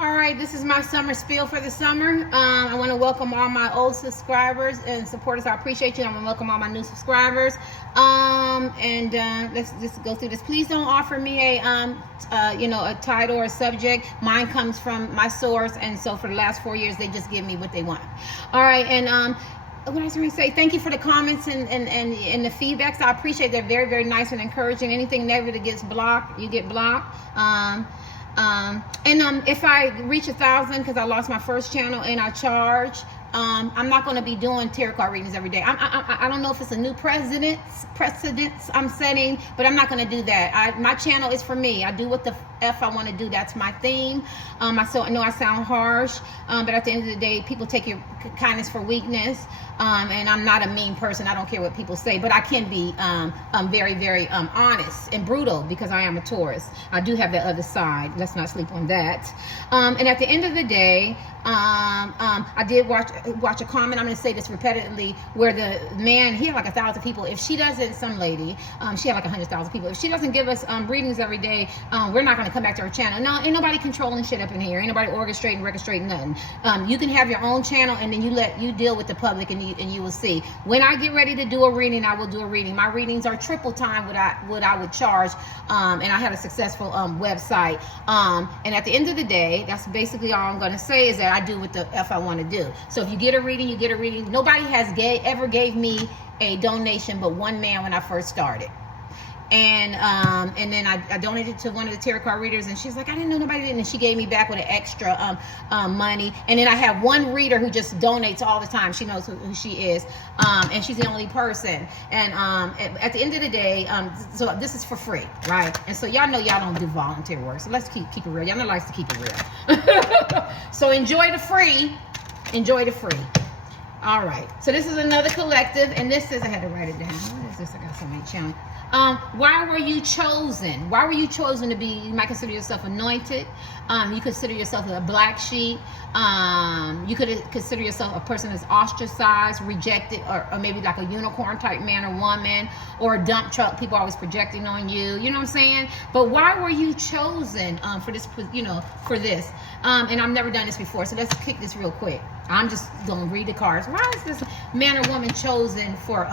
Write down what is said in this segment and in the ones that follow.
All right, this is my summer spiel for the summer. I want to welcome all my old subscribers and supporters. I appreciate you. I want to welcome all my new subscribers. Let's just go through this. Please don't offer me a title or a subject. Mine comes from my source, and so for the last 4 years, they just give me what they want. All right, and what I was going to say, thank you for the comments and the feedbacks. I appreciate that. Very, very nice and encouraging. Anything negative that gets blocked, you get blocked. If I reach 1,000, because I lost my first channel and I charge, I'm not going to be doing tarot card readings every day. I don't know if it's a new precedence I'm setting, but I'm not going to do that. My channel is for me. I do what the F I want to do. That's my theme. I know I sound harsh, but at the end of the day, people take your kindness for weakness. And I'm not a mean person. I don't care what people say, but I can be very, very honest and brutal because I am a Taurus. I do have that other side. Let's not sleep on that. And at the end of the day, I did watch a comment. I'm going to say this repetitively, where the man, he had like 1,000 people. If she doesn't, some lady, she had like 100,000 people. If she doesn't give us readings every day, we're not going to come back to her channel. No, ain't nobody controlling shit up in here. Ain't nobody orchestrating, nothing. You can have your own channel, and then you deal with the public, and you will see. When I get ready to do a reading, I will do a reading. My readings are triple time what I would charge, and I had a successful website. And at the end of the day, that's basically all I'm going to say, is that I do what the F I want to do. So if you get a reading, you get a reading. Nobody has ever gave me a donation but one man when I first started. And then I donated to one of the tarot card readers, and she's like, I didn't know nobody did, and she gave me back with an extra money. And then I have one reader who just donates all the time. She knows who she is, and she's the only person. And at the end of the day, so this is for free, right? And so y'all know y'all don't do volunteer work, so let's keep it real. Y'all know likes to keep it real. So enjoy the free. Enjoy the free. All right. So this is another collective, and this is, I had to write it down. What is this? I got so many channels. Why were you chosen? Why were you chosen to be? You might consider yourself anointed. You consider yourself a black sheep. You could consider yourself a person that's ostracized, rejected, or maybe like a unicorn type man or woman, or a dump truck. People always projecting on you. You know what I'm saying? But why were you chosen for this? For this. And I've never done this before, so let's kick this real quick. I'm just gonna read the cards. Why is this man or woman chosen for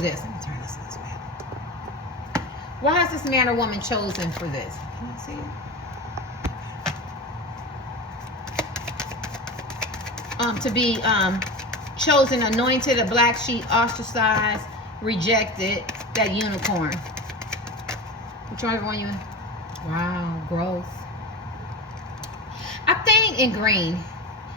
this? Let me turn this way. Why is this man or woman chosen for this? Can I see it? To be chosen, anointed, a black sheep, ostracized, rejected, that unicorn. Which one you? Wow, growth. I think in green.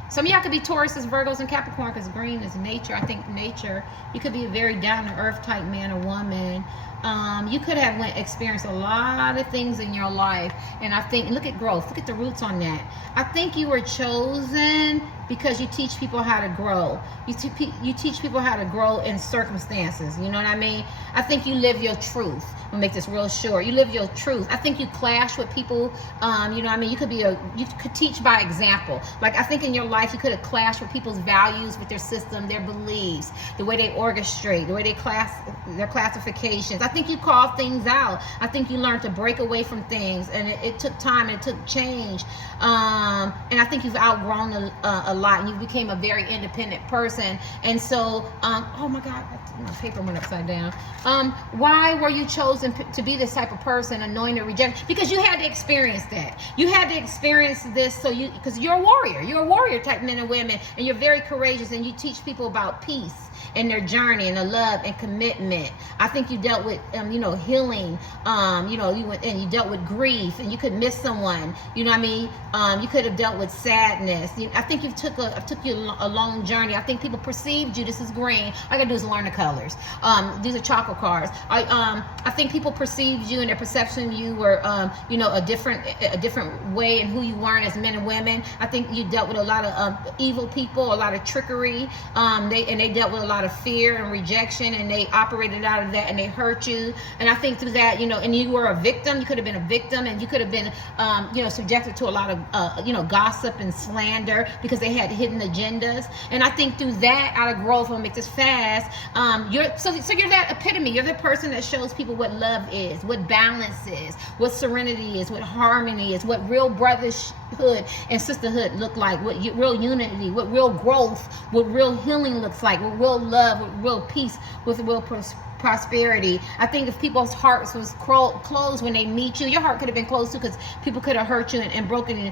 Some of y'all could be Tauruses, Virgos, and Capricorn, because green is nature. I think nature. You could be a very down-to-earth type man or woman. You could have experienced a lot of things in your life. And I think, look at growth. Look at the roots on that. I think you were chosen because you teach people how to grow. You teach people how to grow in circumstances. You know what I mean? I think you live your truth. I'm gonna make this real short. You live your truth. I think you clash with people. You know what I mean? You could teach by example. Like, I think in your life you could have clashed with people's values, with their system, their beliefs, the way they orchestrate, the way they their classifications. I think you call things out. I think you learned to break away from things, and it took time and it took change. And I think you've outgrown a lot, and you became a very independent person. And so, oh my God, my paper went upside down. Why were you chosen to be this type of person, anointed, rejected? Because you had to experience that. You had to experience this, because you're a warrior. You're a warrior type men and women, and you're very courageous, and you teach people about peace and their journey and the love and commitment. I think you dealt with, healing. You dealt with grief, and you could miss someone. You know what I mean? You could have dealt with sadness. I think you took you a long journey. I think people perceived you. This is green. All I gotta do is learn the colors. These are chocolate cards. I think people perceived you, and their perception of you were, a different way in who you weren't as men and women. I think you dealt with a lot of evil people, a lot of trickery. They dealt with a lot of fear and rejection, and they operated out of that, and they hurt you. And I think through that, and you were a victim. You could have been a victim, and you could have been, subjected to a lot of, gossip and slander because they had hidden agendas. And I think through that, out of growth, I'll make this fast. You're that epitome. You're the person that shows people what love is, what balance is, what serenity is, what harmony is, what real brotherhood and sisterhood look like, what real unity, what real growth, what real healing looks like, what real love, what real peace, with real prosperity. I think if people's hearts was closed when they meet you, your heart could have been closed too, because people could have hurt you and broken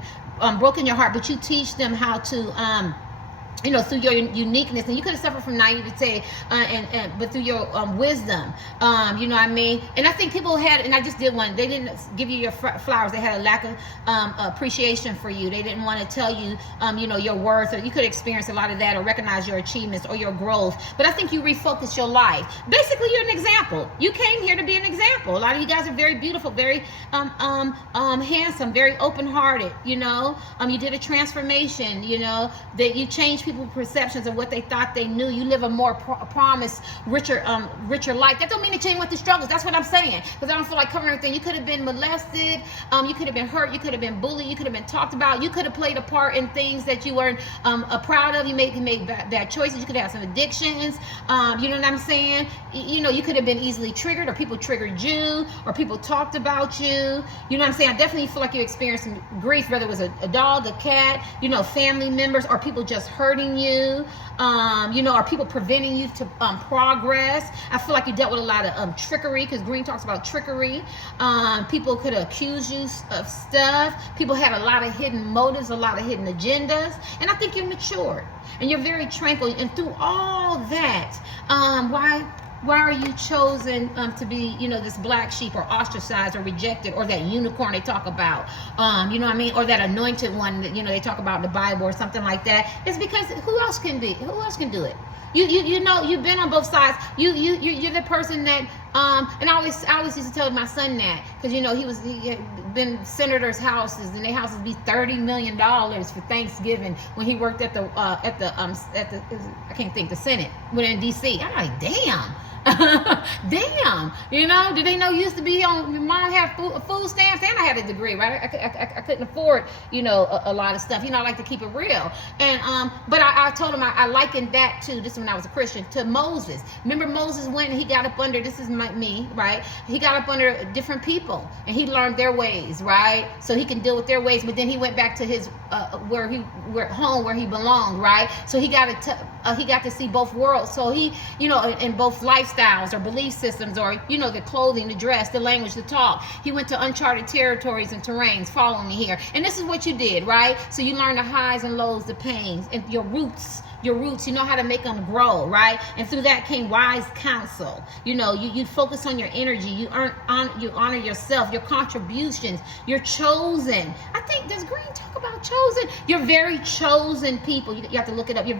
your heart. But you teach them how to through your uniqueness, and you could have suffered from naivete, but through your wisdom, you know what I mean? And I think people had, and I just did one, they didn't give you your flowers. They had a lack of appreciation for you. They didn't want to tell you, your worth, or you could experience a lot of that, or recognize your achievements or your growth. But I think you refocus your life. Basically, you're an example. You came here to be an example. A lot of you guys are very beautiful, very handsome, very open-hearted. You did a transformation. That you changed people's perceptions of what they thought they knew. You live a more promised, richer life. That don't mean that you ain't went through struggles. That's what I'm saying. Because I don't feel like covering everything. You could have been molested. You could have been hurt. You could have been bullied. You could have been talked about. You could have played a part in things that you weren't proud of. You made bad choices. You could have some addictions. You know what I'm saying? You could have been easily triggered, or people triggered you, or people talked about you. You know what I'm saying? I definitely feel like you experienced some grief, whether it was a dog, a cat, family members, or people just hurting you, or people preventing you to progress. I feel like you dealt with a lot of trickery, because Green talks about trickery. People could accuse you of stuff. People had a lot of hidden motives, a lot of hidden agendas. And I think you're matured, and you're very tranquil. And through all that, why are you chosen to be, this black sheep, or ostracized, or rejected, or that unicorn they talk about, you know what I mean, or that anointed one that, they talk about in the Bible, or something like that? It's because who else can do it? You've been on both sides. You're the person that, and I always used to tell my son that, because he had been senators' houses, and their houses be $30 million for Thanksgiving when he worked at the I can't think, the Senate, when in DC. I'm like, damn. Damn, did they know you used to be on, your mom had food stamps, and I had a degree, right? I couldn't afford, a lot of stuff. I like to keep it real. And but I told him I likened that to, this when I was a Christian, to Moses. Remember Moses went and he got up under, this is me, right? He got up under different people, and he learned their ways, right? So he can deal with their ways. But then he went back to his home where he belonged, right? So he got to see both worlds. So he, in both lifestyles or belief systems, or the clothing, the dress, the language, the talk. He went to uncharted territories and terrains. Follow me here. And this is what you did, right? So you learned the highs and lows, the pains, and your roots, you know how to make them grow, right? And through that came wise counsel. You focus on your energy. You honor yourself, your contributions. You're chosen. I think, does Green talk about chosen? You're very chosen people. You have to look it up. You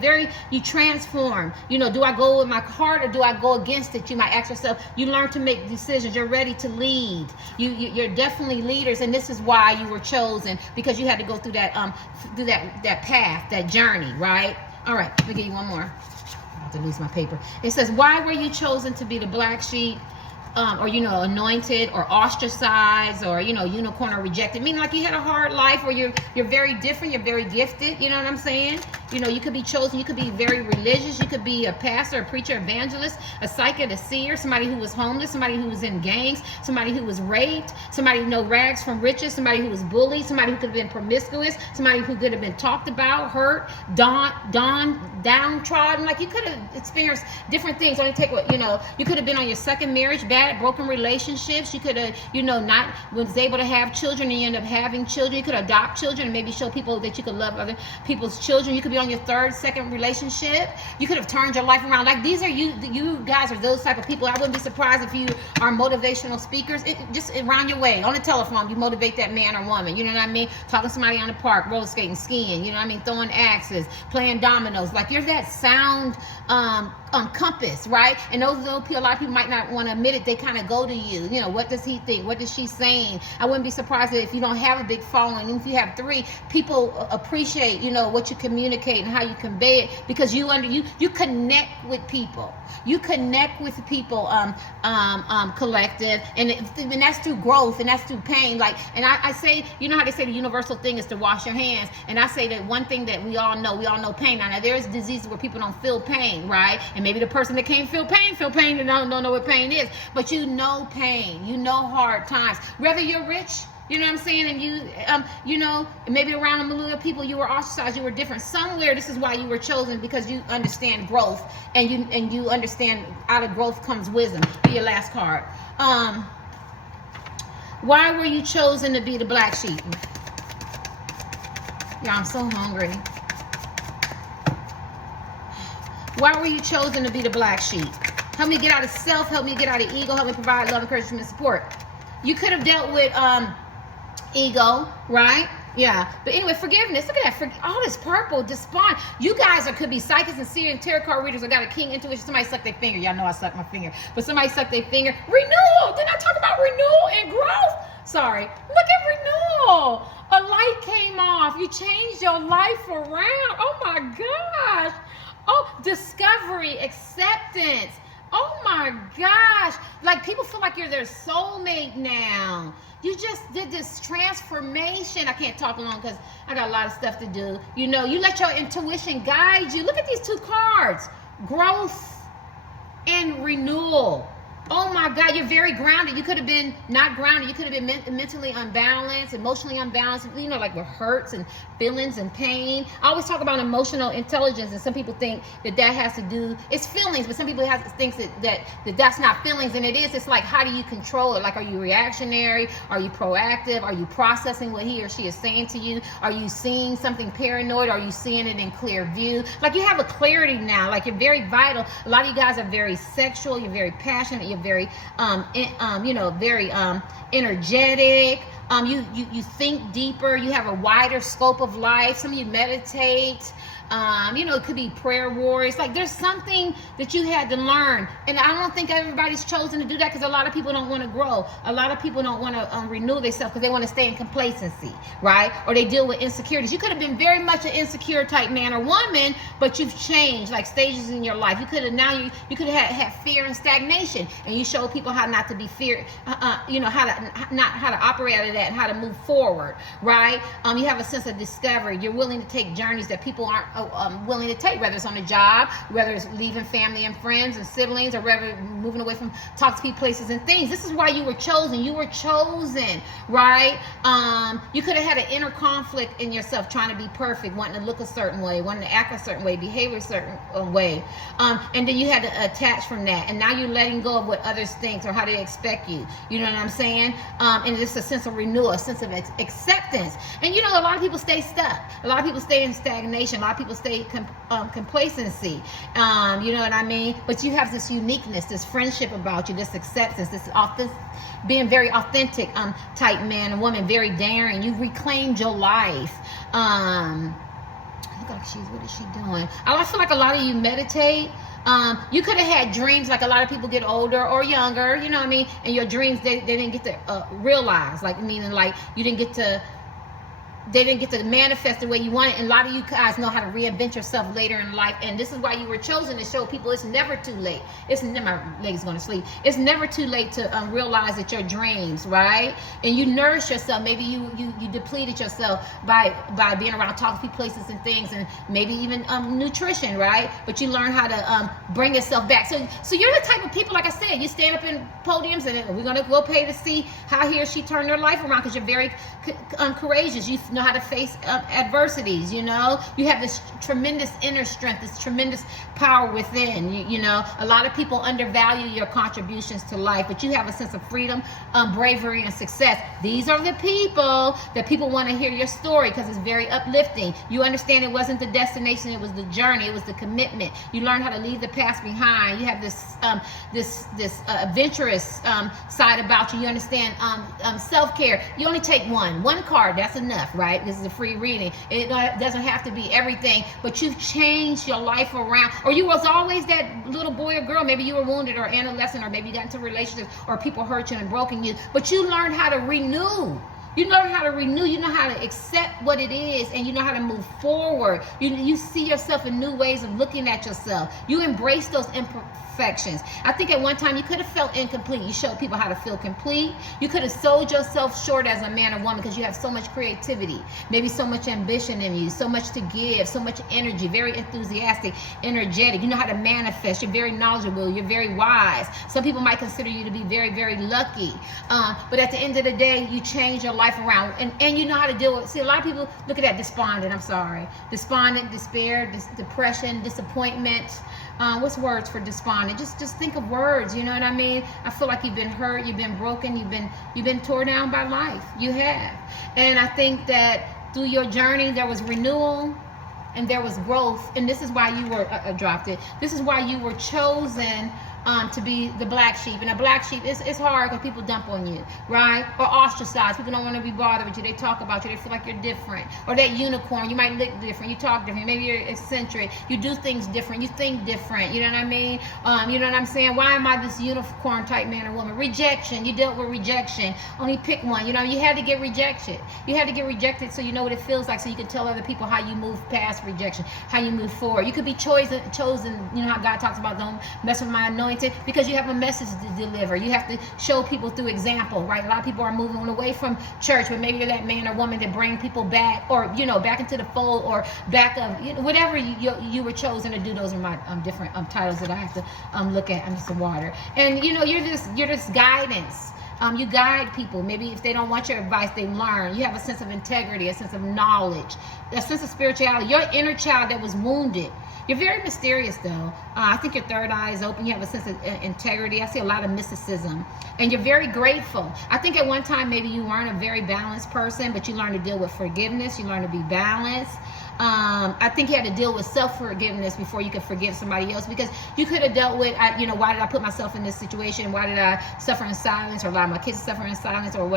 transform. Do I go with my heart, or do I go against it? You might ask yourself. You learn to make decisions. You're ready to lead. You're definitely leaders, and this is why you were chosen, because you had to go through that path, that journey, right? All right, let me give you one more. I have to lose my paper. It says, why were you chosen to be the black sheep, or anointed, or ostracized, or unicorn, or rejected? Meaning, like, you had a hard life, or you're very different, you're very gifted. You know what I'm saying? You could be chosen. You could be very religious. You could be a pastor, a preacher, evangelist, a psychic, a seer, somebody who was homeless, somebody who was in gangs, somebody who was raped, somebody who rags from riches, somebody who was bullied, somebody who could have been promiscuous, somebody who could have been talked about, hurt, downtrodden. Like, you could have experienced different things. Only take what you could have been on your second marriage, bad, broken relationships. You could have not was able to have children, and you end up having children. You could adopt children and maybe show people that you could love other people's children. You could be on your second relationship. You could have turned your life around. Like, these are you guys are those type of people. I wouldn't be surprised if you are motivational speakers. Just around your way, on the telephone, you motivate that man or woman. You know what I mean? Talking to somebody on the park, roller skating, skiing, throwing axes, playing dominoes. Like, you're that sound compass, right? And those little people, a lot of people might not want to admit it. They kind of go to you. You know, what does he think? What is she saying? I wouldn't be surprised if you don't have a big following. If you have 3, people appreciate, you know, what you communicate and how you convey it, because you connect with people. You connect with people, collective, and that's through growth, and that's through pain. Like, and I say, you know how they say the universal thing is to wash your hands, and I say that one thing that we all know pain. Now there is diseases where people don't feel pain, right? And maybe the person that can't feel pain and don't know what pain is, but you know pain, you know hard times. Whether you're rich, you know what I'm saying, and you know, maybe around a million people you were ostracized, you were different. Somewhere, this is why you were chosen, because you understand growth, and you understand out of growth comes wisdom. Be your last card. Why were you chosen to be the black sheep? Yeah, I'm so hungry. Why were you chosen to be the black sheep? Help me get out of self, help me get out of ego, help me provide love, encouragement, and support. You could have dealt with ego, right? Yeah. But anyway, forgiveness. Look at that. All this purple, despond. You guys could be psychics and seer and tarot card readers or got a king intuition. Somebody sucked their finger. Y'all know I sucked my finger. But somebody sucked their finger. Renewal. Didn't I talk about renewal and growth? Sorry. Look at renewal. A light came off. You changed your life around. Oh my gosh. Oh, discovery, acceptance. Oh my gosh. Like, people feel like you're their soulmate now. You just did this transformation. I can't talk long because I got a lot of stuff to do. You know, you let your intuition guide you. Look at these 2 cards. Growth and renewal. Oh my God, you're very grounded. You could have been not grounded. You could have been mentally unbalanced, emotionally unbalanced, you know, like with hurts and feelings and pain. I always talk about emotional intelligence, and some people think that has to do, it's feelings, but some people think that's not feelings, and it is. It's like, how do you control it? Like, are you reactionary? Are you proactive? Are you processing what he or she is saying to you? Are you seeing something paranoid? Are you seeing it in clear view? Like, you have a clarity now. Like, you're very vital. A lot of you guys are very sexual. You're very passionate. You're very you know, very energetic. You think deeper. You have a wider scope of life. Some of you meditate. You know, it could be prayer warriors. Like, there's something that you had to learn, and I don't think everybody's chosen to do that, because a lot of people don't want to grow. A lot of people don't want to renew themselves because they want to stay in complacency, right? Or they deal with insecurities. You could have been very much an insecure type man or woman, but you've changed, like stages in your life. You could have you could have had fear and stagnation, and you show people how not to be fear. You know, how to operate out of that and how to move forward, right? You have a sense of discovery. You're willing to take journeys that people aren't willing to take, whether it's on a job, whether it's leaving family and friends and siblings, or whether moving away from toxic places and things. This is why you were chosen. You were chosen, right? You could have had an inner conflict in yourself, trying to be perfect, wanting to look a certain way, wanting to act a certain way, behave a certain way, and then you had to attach from that, and now you're letting go of what others think or how they expect you. You know what I'm saying? And it's a sense of renewal, a sense of acceptance. And you know, a lot of people stay stuck. A lot of people stay in stagnation. A lot of people stay complacency. You know what I mean? But you have this uniqueness, this friendship about you, this acceptance, this being very authentic type man and woman, very daring. You reclaimed your life. Look like what is she doing? I feel like a lot of you meditate. You could have had dreams, like a lot of people get older or younger, you know what I mean? And your dreams, they didn't get to realize, like, meaning like you didn't get to, they didn't get to manifest the way you want it. And a lot of you guys know how to reinvent yourself later in life. And this is why you were chosen, to show people it's never too late. My leg's going to sleep. It's never too late to realize that your dreams, right? And you nourish yourself. Maybe you depleted yourself by being around toxic places and things, and maybe even nutrition, right? But you learn how to bring yourself back. So you're the type of people, like I said, you stand up in podiums, and we're going to go pay to see how he or she turned their life around, because you're very courageous. You know how to face adversities. You know, you have this tremendous inner strength, this tremendous power within. You know, a lot of people undervalue your contributions to life, but you have a sense of freedom, bravery, and success. These are the people that people want to hear your story, because it's very uplifting. You understand it wasn't the destination, it was the journey, it was the commitment. You learn how to leave the past behind. You have this adventurous side about you. You understand self-care. You only take one card, that's enough, right? right? This is a free reading. It doesn't have to be everything, but you've changed your life around. Or you was always that little boy or girl. Maybe you were wounded or adolescent, or maybe you got into relationships or people hurt you and broken you, but you learned how to renew. You know how to renew. You know how to accept what it is, and you know how to move forward. You see yourself in new ways of looking at yourself. You embrace those imperfections. I think at one time you could have felt incomplete. You showed people how to feel complete. You could have sold yourself short as a man or woman because you have so much creativity, maybe so much ambition in you, so much to give, so much energy, very enthusiastic, energetic. You know how to manifest. You're very knowledgeable. You're very wise. Some people might consider you to be very, very lucky. But at the end of the day, you change your life around, and you know how to deal with. See, a lot of people look at that despondent. I'm sorry, despondent, despair, depression, disappointment. What's words for despondent? Just think of words. You know what I mean? I feel like you've been hurt, you've been broken, you've been torn down by life. You have, and I think that through your journey there was renewal and there was growth, and this is why you were dropped it. This is why you were chosen. To be the black sheep. And a black sheep, it's hard because people dump on you, right? Or ostracized. People don't want to be bothered with you. They talk about you. They feel like you're different. Or that unicorn, you might look different. You talk different. Maybe you're eccentric. You do things different. You think different. You know what I mean? You know what I'm saying? Why am I this unicorn type man or woman? Rejection. You dealt with rejection. Only pick one. You know, you had to get rejected. You had to get rejected so you know what it feels like, so you can tell other people how you move past rejection, how you move forward. You could be chosen. You know how God talks about, don't mess with my anointed, because you have a message to deliver. You have to show people through example, right? A lot of people are moving away from church, but maybe you're that man or woman that bring people back, or back into the fold, or back of whatever you were chosen to do. Those are my different titles that I have to look at. I'm just a water, and you're this guidance. You guide people. Maybe if they don't want your advice, they learn. You have a sense of integrity, a sense of knowledge, a sense of spirituality. Your inner child that was wounded. You're very mysterious, though. I think your third eye is open. You have a sense of integrity. I see a lot of mysticism. And you're very grateful. I think at one time maybe you weren't a very balanced person, but you learned to deal with forgiveness. You learned to be balanced. I think you had to deal with self-forgiveness before you could forgive somebody else, because you could have dealt with, why did I put myself in this situation? Why did I suffer in silence, or allow my kids to suffer in silence, or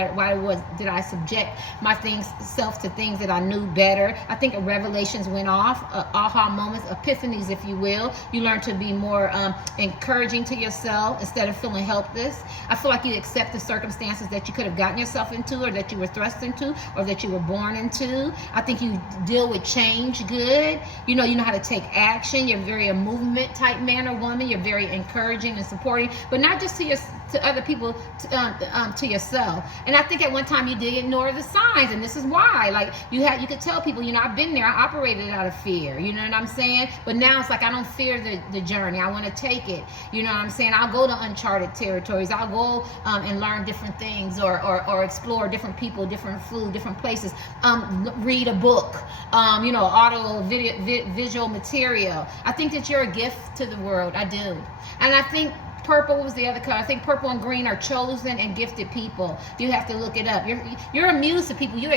did I subject myself to things that I knew better? I think revelations went off, aha moments, epiphanies, if you will. You learn to be more encouraging to yourself instead of feeling helpless. I feel like you accept the circumstances that you could have gotten yourself into, or that you were thrust into, or that you were born into. I think you deal with change good. You know how to take action. You're very a movement type man or woman. You're very encouraging and supporting, but not just to other people, to yourself. And I think at one time you did ignore the signs, and this is why. Like you could tell people, I've been there. I operated out of fear. You know what I'm saying? But now it's like I don't fear the journey. I want to take it. You know what I'm saying? I'll go to uncharted territories. I'll go and learn different things, or explore different people, different food, different places. Read a book. Audio, visual material. I think that you're a gift to the world. I do. And I think purple, what was the other color? I think purple and green are chosen and gifted people. You have to look it up. You're a muse to people. You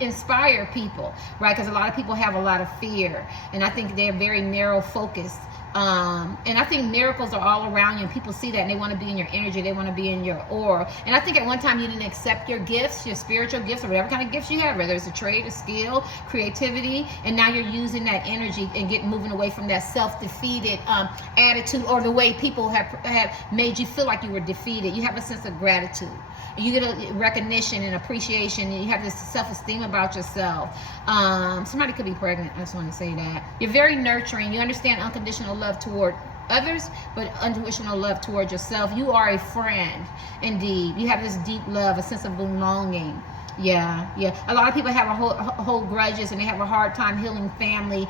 inspire people, right? Because a lot of people have a lot of fear, and I think they're very narrow focused. And I think miracles are all around you, and people see that, and they want to be in your energy. They want to be in your aura. And I think at one time you didn't accept your gifts, your spiritual gifts, or whatever kind of gifts you have, whether it's a trade, a skill, creativity, and now you're using that energy and moving away from that self-defeated attitude, or the way people have made you feel like you were defeated. You have a sense of gratitude. You get a recognition and appreciation, and you have this self-esteem about yourself. Somebody could be pregnant. I just want to say that. You're very nurturing. You understand unconditional love toward others, but unconditional love toward yourself. You are a friend, indeed. You have this deep love, a sense of belonging. Yeah. A lot of people have hold grudges, and they have a hard time healing family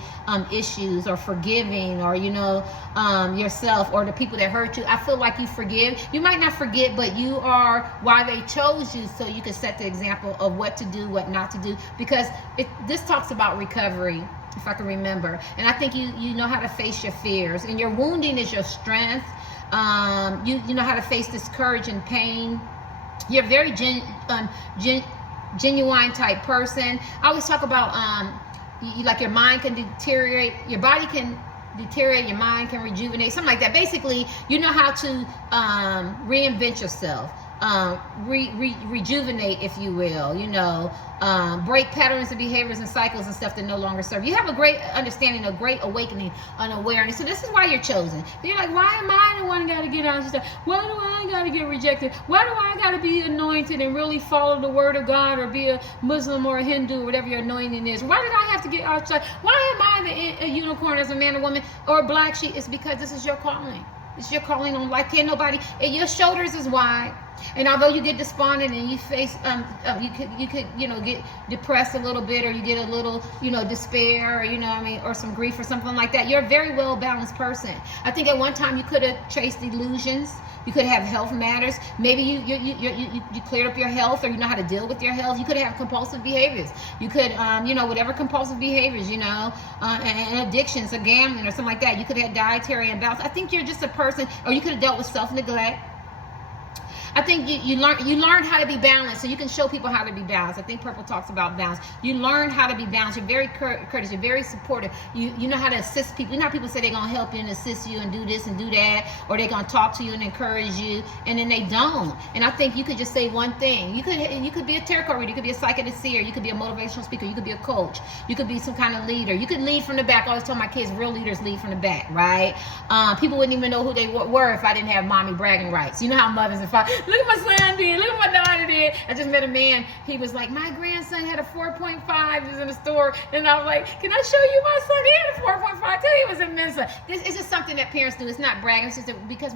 issues, or forgiving, or yourself, or the people that hurt you. I feel like you forgive. You might not forget, but you are why they chose you, so you can set the example of what to do, what not to do. Because this talks about recovery, if I can remember. And I think you know how to face your fears, and your wounding is your strength. You know how to face this courage and pain. You're very genuine type person. I always talk about like your mind can deteriorate, your body can deteriorate, your mind can rejuvenate, something like that. Basically, you know how to reinvent yourself. rejuvenate, if you will, break patterns of behaviors and cycles and stuff that no longer serve. You have a great understanding, a great awakening, an awareness. So this is why you're chosen. You're like, why am I the one got to get out of stuff? Why do I got to get rejected? Why do I got to be anointed and really follow the word of God, or be a Muslim or a Hindu, whatever your anointing is? Why did I have to get outside? Why am I a unicorn as a man or woman, or a black sheep? It's because this is your calling. It's your calling on life. Can't nobody, and your shoulders is wide. And although you get despondent and you face, you could, get depressed a little bit, or you get a little, despair, or or some grief or something like that. You're a very well balanced person. I think at one time you could have chased illusions. You could have health matters. Maybe you cleared up your health, or you know how to deal with your health. You could have compulsive behaviors. You could, whatever compulsive behaviors, and addictions, or gambling, or something like that. You could have dietary imbalance. I think you're just a person, or you could have dealt with self-neglect. I think you learn how to be balanced, so you can show people how to be balanced. I think Purple talks about balance. You learn how to be balanced. You're very courteous. You're very supportive. You know how to assist people. You know how people say they're going to help you and assist you and do this and do that, or they're going to talk to you and encourage you, and then they don't. And I think you could just say one thing. You could be a tarot card reader. You could be a psychic seer. You could be a motivational speaker. You could be a coach. You could be some kind of leader. You could lead from the back. I always tell my kids, real leaders lead from the back, right? People wouldn't even know who they were if I didn't have mommy bragging rights. You know how mothers and fathers, look at my son did, look at my daughter did. I just met a man. He was like, my grandson had a 4.5. He was in the store, and I was like, can I show you my son? He had a 4.5 too. He was in Minnesota. It's just something that parents do. It's not bragging. It's just that because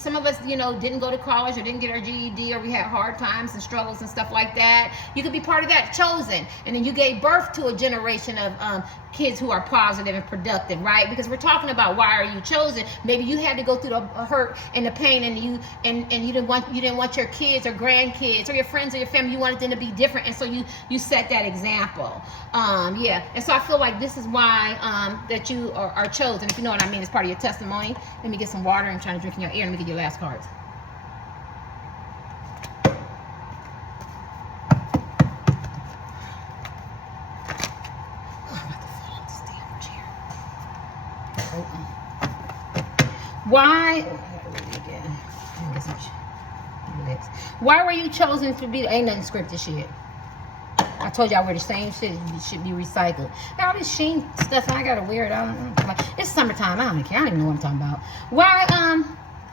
some of us, didn't go to college, or didn't get our GED, or we had hard times and struggles and stuff like that. You could be part of that, chosen, and then you gave birth to a generation of kids who are positive and productive, right? Because we're talking about why are you chosen. Maybe you had to go through the hurt and the pain, and you didn't want your kids or grandkids or your friends or your family, you wanted them to be different, and so you set that example. And so I feel like this is why that you are chosen, if you know what I mean. It's part of your testimony. Let me get some water. I'm trying to drink in your ear. Let me get your last cards. Why were you chosen to be? Ain't nothing scripted shit. I told y'all wear the same shit. It should be recycled. All this sheen stuff, I gotta wear it. It's summertime. I don't care. I don't even know what I'm talking about. Why?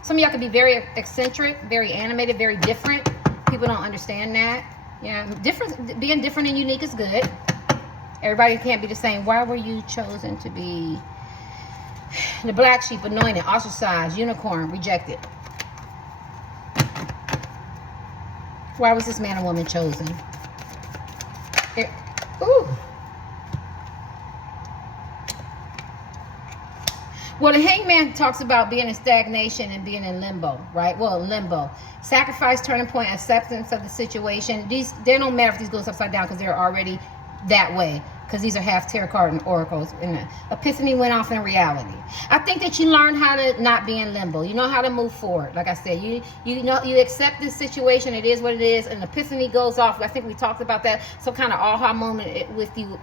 Some of y'all could be very eccentric, very animated, very different. People don't understand that. Being different and unique is good. Everybody can't be the same. Why were you chosen to be the black sheep, anointed, ostracized, unicorn, rejected? Why was this man or woman chosen? Well, the hangman talks about being in stagnation and being in limbo, right? Well, limbo. Sacrifice, turning point, acceptance of the situation. They don't matter if these goes upside down because they're already that way. Because these are half tarot card and oracles. And epiphany went off in reality. I think that you learn how to not be in limbo. You know how to move forward. Like I said, you accept this situation. It is what it is. And epiphany goes off. I think we talked about that. Some kind of aha moment with you.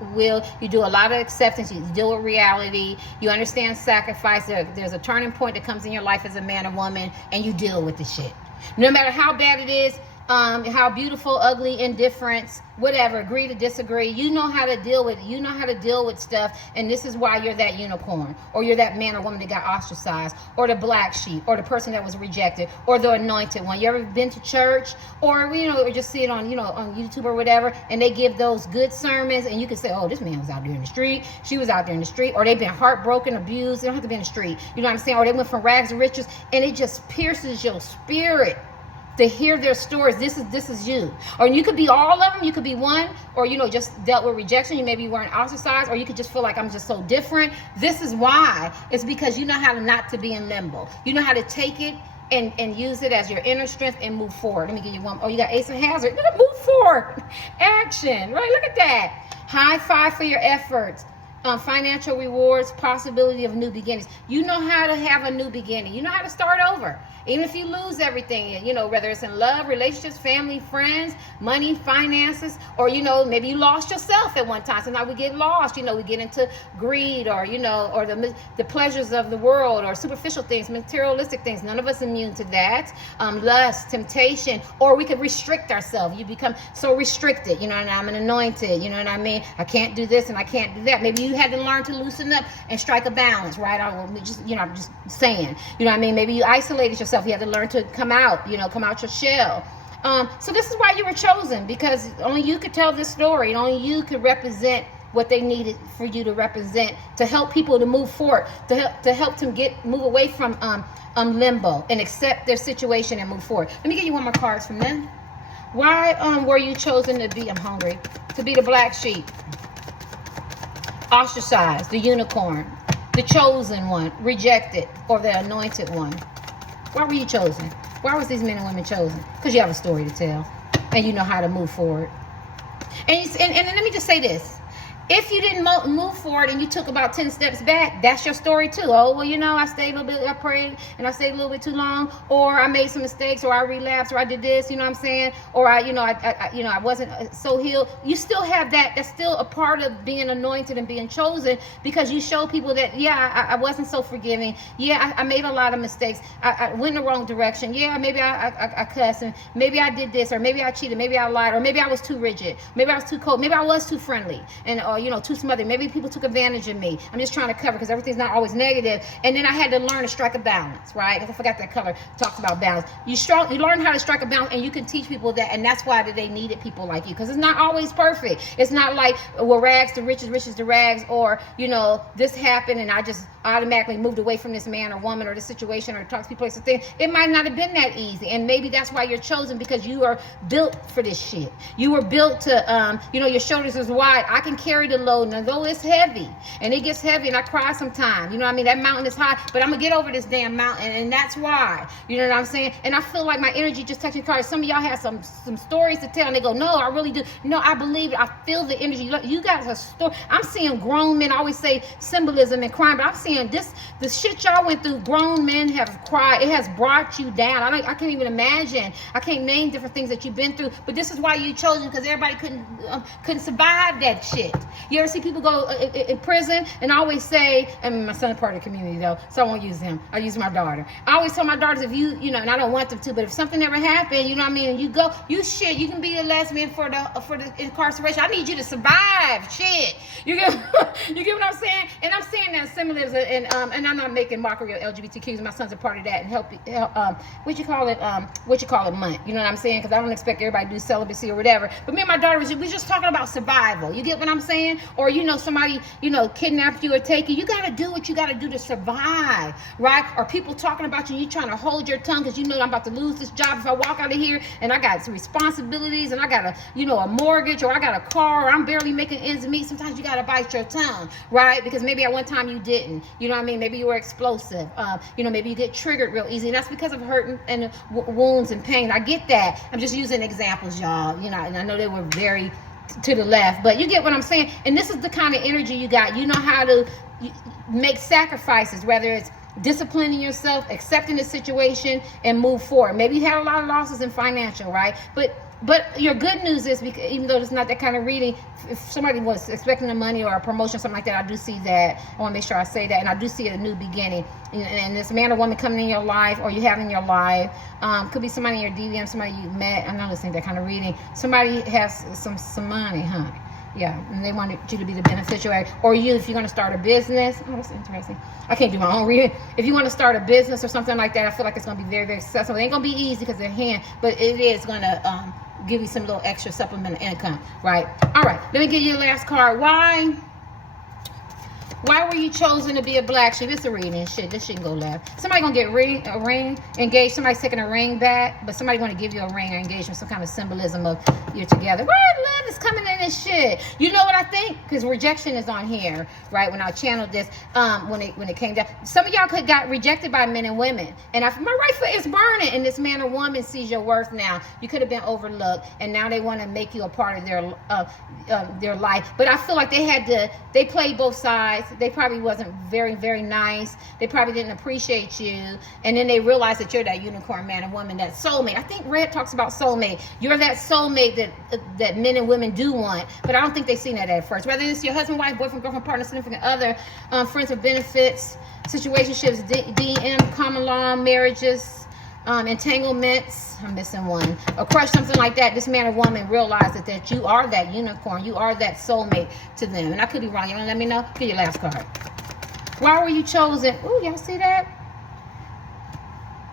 You do a lot of acceptance. You deal with reality. You understand sacrifice. There's a turning point that comes in your life as a man or woman. And you deal with the shit. No matter how bad it is. How beautiful, ugly, indifference, whatever, agree to disagree. You know how to deal with it. You know how to deal with stuff. And this is why you're that unicorn, or you're that man or woman that got ostracized, or the black sheep, or the person that was rejected, or the anointed one. You ever been to church, or or just see it on on YouTube or whatever, and they give those good sermons, and you can say, oh, this man was out there in the street, she was out there in the street, or they've been heartbroken, abused. They don't have to be in the street. You know what I'm saying? Or they went from rags to riches, and it just pierces your spirit to hear their stories. This is you. Or you could be all of them. You could be one, or just dealt with rejection. You maybe weren't ostracized, or you could just feel like I'm just so different. This is why. It's because you know how not to be in limbo. You know how to take it and use it as your inner strength and move forward. Let me give you one. Oh, you got Ace of Hazard. You're gonna move forward. Action. Right? Look at that. High five for your efforts. financial rewards, possibility of new beginnings. You know how to have a new beginning. You know how to start over. Even if you lose everything, you know, whether it's in love, relationships, family, friends, money, finances, or, you know, maybe you lost yourself at one time. So now we get lost, you know, we get into greed, or, you know, or the pleasures of the world, or superficial things, materialistic things. None of us immune to that. Lust, temptation, or we could restrict ourselves. You become so restricted, you know, and I'm an anointed, you know what I mean? I can't do this and I can't do that. Maybe you had to learn to loosen up and strike a balance, right? I'm just saying, you know what I mean? Maybe you isolated yourself. You had to learn to come out, you know, come out your shell. So this is why you were chosen, because only you could tell this story. Only you could represent what they needed for you to represent, to help people to move forward, to help them move away from limbo and accept their situation and move forward. Let me give you one more cards from them. Why were you chosen to be, I'm hungry, to be the black sheep, ostracized, the unicorn, the chosen one, rejected, or the anointed one? Why were you chosen? Why was these men and women chosen? Because you have a story to tell, and you know how to move forward. And let me just say this. If you didn't move forward and you took about 10 steps back, that's your story too. Oh, well, you know, I stayed a little bit, I prayed, and I stayed a little bit too long, or I made some mistakes, or I relapsed, or I did this, you know what I'm saying? Or I wasn't so healed. You still have that. That's still a part of being anointed and being chosen, because you show people that, yeah, I wasn't so forgiving. Yeah, I made a lot of mistakes. I went in the wrong direction. Yeah, maybe I cussed, and maybe I did this, or maybe I cheated, maybe I lied, or maybe I was too rigid, maybe I was too cold, maybe I was too friendly, and you know, too smothered. Maybe people took advantage of me. I'm just trying to cover, because everything's not always negative. And then I had to learn to strike a balance, right? I forgot that color talks about balance. You learn how to strike a balance, and you can teach people that, and that's why they needed people like you, because it's not always perfect. It's not like, well, rags to riches, riches to rags, or, you know, this happened and I just automatically moved away from this man or woman or this situation, or talk to people, things. It might not have been that easy, and maybe that's why you're chosen, because you are built for this shit. You were built to, you know, your shoulders is wide. I can carry the load. Now, though it's heavy, and it gets heavy, and I cry sometimes, you know what I mean? That mountain is high, but I'm gonna get over this damn mountain, and that's why, you know what I'm saying? And I feel like my energy just touching cards. Some of y'all have some stories to tell, and they go, no, I really do. No, I believe it. I feel the energy. You guys are story. I'm seeing grown men. I always say symbolism and crime, but I'm seeing the shit y'all went through. Grown men have cried. It has brought you down. I can't even imagine. I can't name different things that you've been through, but this is why you chosen, because everybody couldn't survive that shit. You ever see people go in prison? And I always say, and my son's part of the community though, so I won't use him. I use my daughter. I always tell my daughters, if you know, and I don't want them to, but if something ever happened, you know what I mean, and you go, you can be a lesbian for the incarceration. I need you to survive. Shit, you get what I'm saying? And I'm saying that symbolism, and I'm not making mockery of LGBTQs. My son's a part of that, and help what you call it month. You know what I'm saying? Because I don't expect everybody to do celibacy or whatever. But me and my daughter we just talking about survival. You get what I'm saying? Or, you know, somebody, you know, kidnapped you or take you. You got to do what you got to do to survive, right? Or people talking about you, and you trying to hold your tongue because you know I'm about to lose this job if I walk out of here, and I got some responsibilities, and I got a mortgage, or I got a car, or I'm barely making ends meet. Sometimes you got to bite your tongue, right? Because maybe at one time you didn't. You know what I mean? Maybe you were explosive. You know, maybe you get triggered real easy, and that's because of hurt and wounds and pain. I get that. I'm just using examples, y'all. You know, and I know they were very to the left, but you get what I'm saying. And this is the kind of energy you got. You know how to make sacrifices, whether it's disciplining yourself, accepting the situation, and move forward. Maybe you had a lot of losses in financial, right? But your good news is, because even though it's not that kind of reading, if somebody was expecting the money or a promotion, something like that, I do see that. I want to make sure I say that. And I do see a new beginning. And this man or woman coming in your life, or you have in your life, could be somebody in your DVM, somebody you met. I know this ain't that kind of reading. Somebody has some money, huh? Yeah, and they wanted you to be the beneficiary. Or you, if you're going to start a business. Oh, that's interesting. I can't do my own reading. If you want to start a business or something like that, I feel like it's going to be very, very successful. It ain't going to be easy because they're hand, but it is going to give you some little extra supplemental income, right? All right, let me give you the last card. Why were you chosen to be a black sheep? It's a reading. Shit, this shit can go left. Somebody gonna get a ring engaged. Somebody's taking a ring back, but somebody gonna give you a ring or engagement, some kind of symbolism of you're together. Why love is coming in this shit? You know what I think? Because rejection is on here, right? When I channeled this, when it came down, some of y'all got rejected by men and women, and my right foot is burning, and this man or woman sees your worth now. You could have been overlooked, and now they want to make you a part of their life. But I feel like they played both sides. They probably wasn't very, very nice. They probably didn't appreciate you. And then they realize that you're that unicorn man and woman, that soulmate. I think Red talks about soulmate. You're that soulmate that men and women do want. But I don't think they've seen that at first. Whether it's your husband, wife, boyfriend, girlfriend, partner, significant other, friends with benefits, situationships, DM, common law, marriages, entanglements, I'm missing one, a crush, something like that. This man or woman realizes that you are that unicorn, you are that soulmate to them. And I could be wrong. You want to let me know? Get your last card. Why were you chosen? Ooh, y'all see that?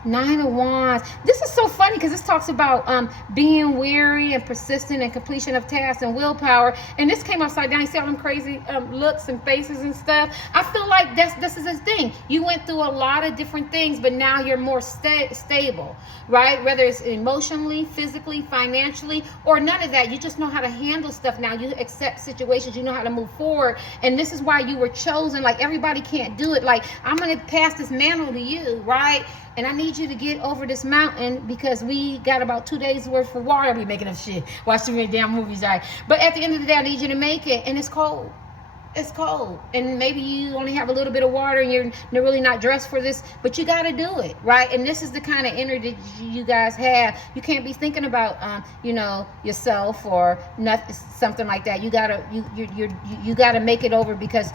9 of Wands. This is so funny because this talks about being weary and persistent and completion of tasks and willpower. And this came upside down. You see all them crazy looks and faces and stuff. I feel like this is his thing. You went through a lot of different things, but now you're more stable, right? Whether it's emotionally, physically, financially, or none of that. You just know how to handle stuff now. You accept situations. You know how to move forward. And this is why you were chosen. Like, everybody can't do it. Like, I'm going to pass this mantle to you, right? And I need you to get over this mountain because we got about 2 days worth of water. We making up shit. Watch too many damn movies, right? But at the end of the day, I need you to make it. And it's cold. It's cold. And maybe you only have a little bit of water and you're really not dressed for this, but you got to do it, right? And this is the kind of energy that you guys have. You can't be thinking about, yourself or nothing, something like that. You gotta make it over because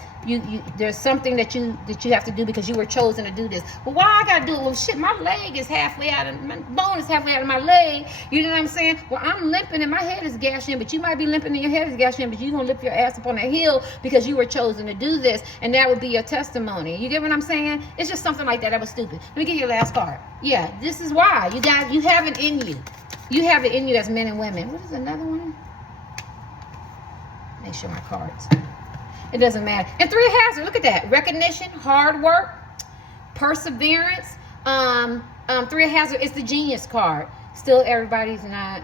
there's something that you have to do because you were chosen to do this. Well, why I gotta do it? Well, shit, my leg is halfway out of my bone is halfway out of my leg. You know what I'm saying? Well, I'm limping and my head is gashed in, but you might be limping and your head is gashed in, but you're gonna lift your ass up on that hill because you were chosen to do this, and that would be your testimony. You get what I'm saying? It's just something like that. That was stupid. Let me get your last card. Yeah, this is why. You guys, you have it in you. You have it in you as men and women. What is another one? Make sure my cards. It doesn't matter. And 3 of Hazard. Look at that. Recognition, hard work, perseverance. 3 of Hazard is the genius card. Still, everybody's not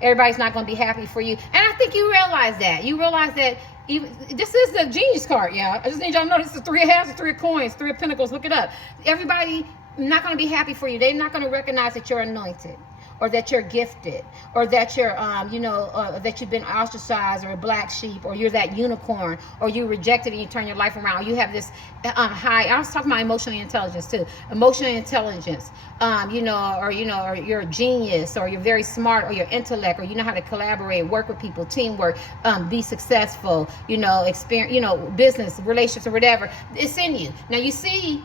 going to be happy for you. And I think you realize that. You realize that this is the genius card, yeah. I just need y'all to know this is 3 of Hazard, 3 of Coins, 3 of Pentacles. Look it up. Everybody not going to be happy for you. They're not going to recognize that you're anointed, or that you're gifted, or that you're, that you've been ostracized, or a black sheep, or you're that unicorn, or you're rejected and you turn your life around. Or you have this high. I was talking about emotional intelligence too. Emotional intelligence, or you're a genius, or you're very smart, or your intellect, or you know how to collaborate, work with people, teamwork, be successful, experience, business, relationships, or whatever. It's in you. Now you see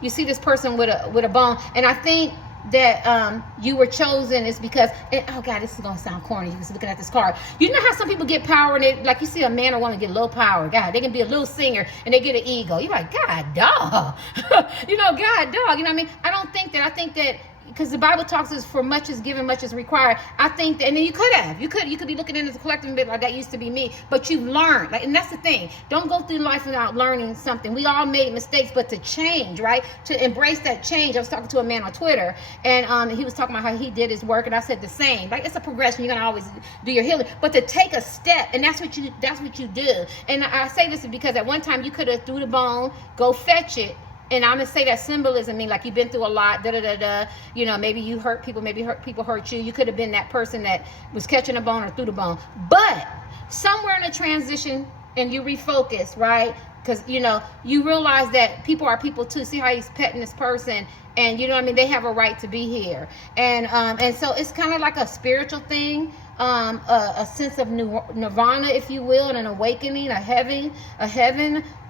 this person with a bone, and I think that you were chosen is because, oh God, this is gonna sound corny. You're just looking at this card. You know how some people get power and they, like, you see a man or woman get a little power. God, they can be a little singer and they get an ego. You're like, God, dog. God, dog. You know what I mean? I don't think that. I think that because the Bible talks us for much is given, much is required. I think that, and then you could be looking in as a collective and be like, that used to be me, but you've learned, like, and that's the thing. Don't go through life without learning something. We all made mistakes, but to change, right? To embrace that change. I was talking to a man on Twitter, and he was talking about how he did his work, and I said the same. Like, it's a progression. You're gonna always do your healing, but to take a step, and that's what you do. And I say this because at one time you could have threw the bone, go fetch it. And I'm gonna say that symbolism mean like you've been through a lot, maybe you hurt people, maybe people hurt you. You could have been that person that was catching a bone or threw the bone. But somewhere in the transition and you refocus, right? Because you realize that people are people too. See how he's petting this person, and they have a right to be here. And so it's kind of like a spiritual thing. A sense of nirvana, if you will, and an awakening, a heaven,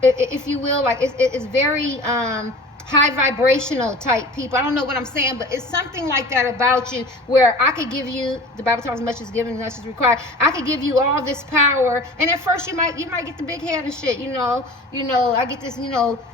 if you will. Like it's very high vibrational type people. I don't know what I'm saying, but it's something like that about you where I could give you, the Bible talks much is given, much is required. I could give you all this power, and at first you might get the big head and shit, I get this,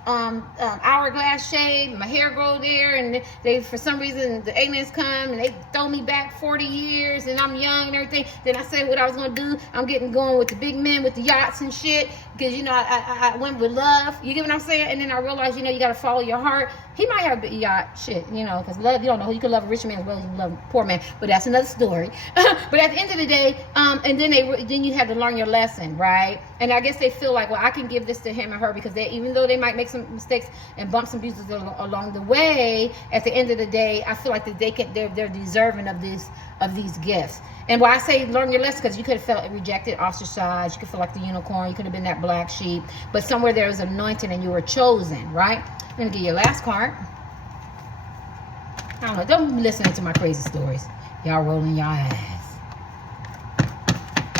hourglass shape, my hair grow there, and they for some reason the aliens come and they throw me back 40 years and I'm young and everything. Then I say what I was gonna do. I'm going with the big men with the yachts and shit, because I went with love. You get what I'm saying? And then I realized, you gotta follow your heart. He might have a yacht, shit, because love, you don't know. You can love a rich man as well as you can love a poor man, but that's another story. But at the end of the day, and then you have to learn your lesson, right? And I guess they feel like, well, I can give this to him or her, because even though they might make some mistakes and bumps and bruises along the way, at the end of the day, I feel like that they're deserving of these gifts. And why I say learn your lesson, because you could have felt rejected, ostracized, you could feel like the unicorn, you could have been that black sheep, but somewhere there was anointing and you were chosen, right? I'm gonna give you your last card. I don't know, don't be listening to my crazy stories. Y'all rolling y'all ass.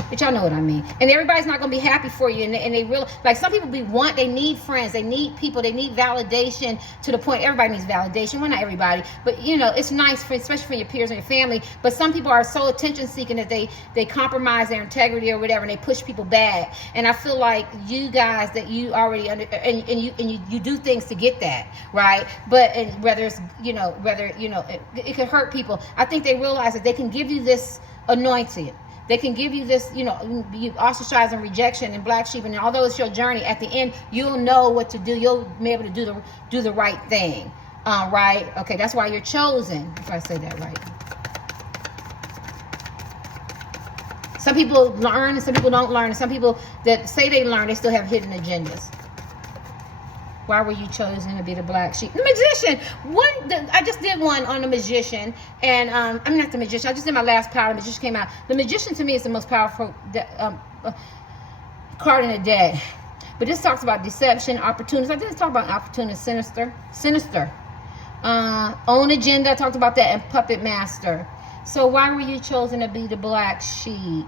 But y'all know what I mean. And everybody's not going to be happy for you. And they really, like some people they need friends. They need people. They need validation to the point. Everybody needs validation. Well, not everybody. But, it's nice, especially from your peers and your family. But some people are so attention seeking that they compromise their integrity or whatever. And they push people back. And I feel like you guys that you already and you do things to get that, right? But whether it's, it could hurt people. I think they realize that they can give you this anointing. They can give you this, you ostracize and rejection and black sheep, and although it's your journey, at the end you'll know what to do. You'll be able to do the right thing, right? Okay, that's why you're chosen. If I say that right. Some people learn, and some people don't learn, and some people that say they learn, they still have hidden agendas. Why were you chosen to be the black sheep? The magician. I just did one on the magician, and I'm not the magician. I just did my last power. The magician came out. The magician to me is the most powerful card in the deck. But this talks about deception, opportunities. I didn't talk about opportunity, sinister. Own agenda. I talked about that, and puppet master. So why were you chosen to be the black sheep?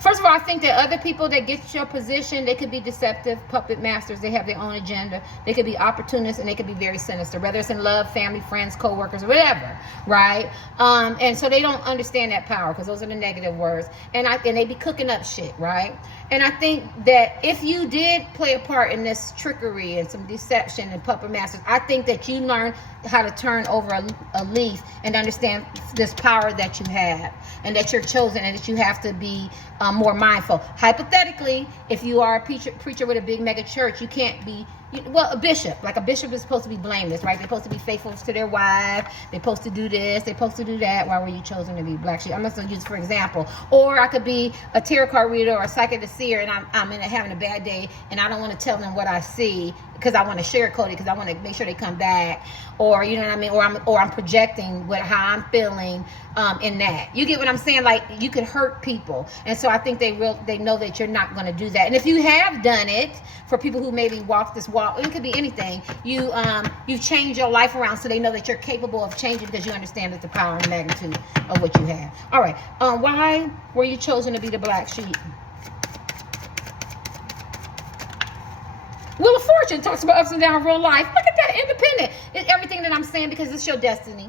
First of all, I think that other people that get your position, they could be deceptive, puppet masters. They have their own agenda. They could be opportunists, and they could be very sinister, whether it's in love, family, friends, co-workers, or whatever, right? And so they don't understand that power, because those are the negative words. And they be cooking up shit, right? And I think that if you did play a part in this trickery and some deception and puppet masters, I think that you learned how to turn over a leaf and understand this power that you have, and that you're chosen, and that you have to be more mindful. Hypothetically, if you are a preacher with a big mega church, you can't be, a bishop. Like a bishop is supposed to be blameless, right? They're supposed to be faithful to their wife. They're supposed to do this. They're supposed to do that. Why were you chosen to be black sheep? I'm just going to use for example. Or I could be a tarot card reader or a psychic seer, and I'm having a bad day, and I don't want to tell them what I see because I want to sugarcoat it, because I want to make sure they come back. Or, you know what I mean? Or I'm projecting how I'm feeling in that. You get what I'm saying? Like, you could hurt people. And so I think they know that you're not going to do that. And if you have done it, for people who maybe walk this walk, it could be anything. You've changed your life around, so they know that you're capable of changing, because you understand that the power and magnitude of what you have. All right. Why were you chosen to be the black sheep? Wheel of Fortune talks about ups and downs of real life. Look at that, independent. It's everything that I'm saying, because it's your destiny.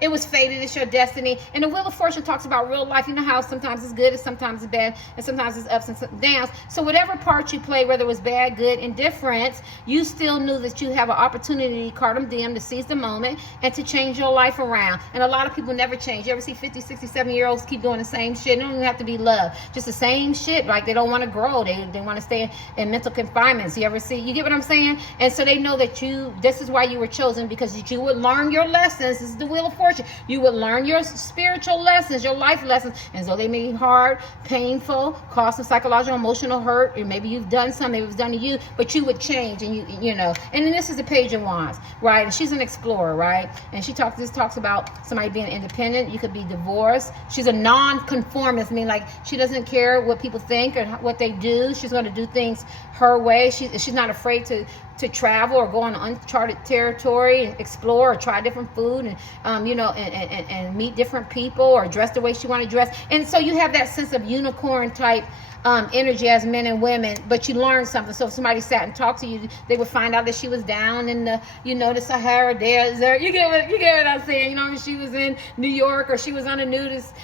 It was fated. It's your destiny. And the Wheel of Fortune talks about real life. You know how sometimes it's good and sometimes it's bad, and sometimes it's ups and downs. So whatever part you play, whether it was bad, good, indifference, you still knew that you have an opportunity, cardam diem, to seize the moment and to change your life around. And a lot of people never change. You ever see 50, 60, 70-year-olds keep doing the same shit? It don't even have to be love. Just the same shit. Like, they don't want to grow. They want to stay in mental confinements. You ever see? You get what I'm saying? And so they know that this is why you were chosen, because you would learn your lessons. This is the Wheel of Fortune. You would learn your spiritual lessons, your life lessons, and so they may be hard, painful, cause some psychological, emotional hurt, or maybe you've done some, maybe it was done to you, but you would change, and you know. And then this is the Page of Wands, right? And she's an explorer, right? And this talks about somebody being independent. You could be divorced. She's a non-conformist, meaning like she doesn't care what people think or what they do. She's going to do things her way. She's not afraid to travel or go on uncharted territory, explore, or try different food, and and meet different people, or dress the way she want to dress. And so you have that sense of unicorn type energy as men and women, but you learn something. So if somebody sat and talked to you, they would find out that she was down in the, the Sahara Desert. You get what I'm saying? She was in New York, or she was on a nudist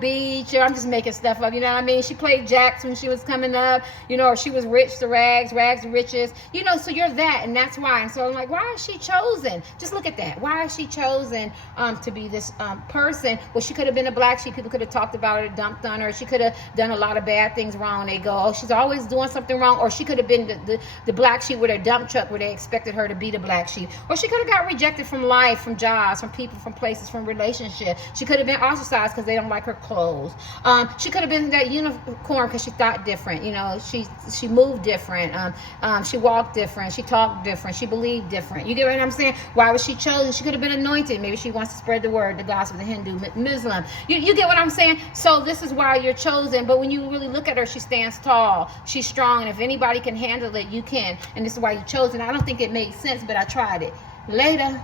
beach, or I'm just making stuff up. You know what I mean? She played jacks when she was coming up, or she was rich to rags to riches. So you're that, and that's why. And so I'm like, why is she chosen? Just look at that. Why is she chosen to be this person? Well, she could have been a black sheep. People could have talked about her, dumped on her. She could have done a lot of bad things wrong. They go, oh, she's always doing something wrong. Or she could have been the black sheep with her dump truck, where they expected her to be the black sheep. Or she could have got rejected from life, from jobs, from people, from places, from relationships. She could have been ostracized because they don't like her clothes. She could have been that unicorn because she thought different. She moved different. She walked different. She talked different. She believed different. You get what I'm saying? Why was she chosen? She could have been anointed. Maybe she wants to spread the word, the gospel, the Hindu, Muslim. You get what I'm saying? So this is why you're chosen. But when you really look at her, she stands tall. She's strong. And if anybody can handle it, you can. And this is why you're chosen. I don't think it made sense, but I tried it. Later.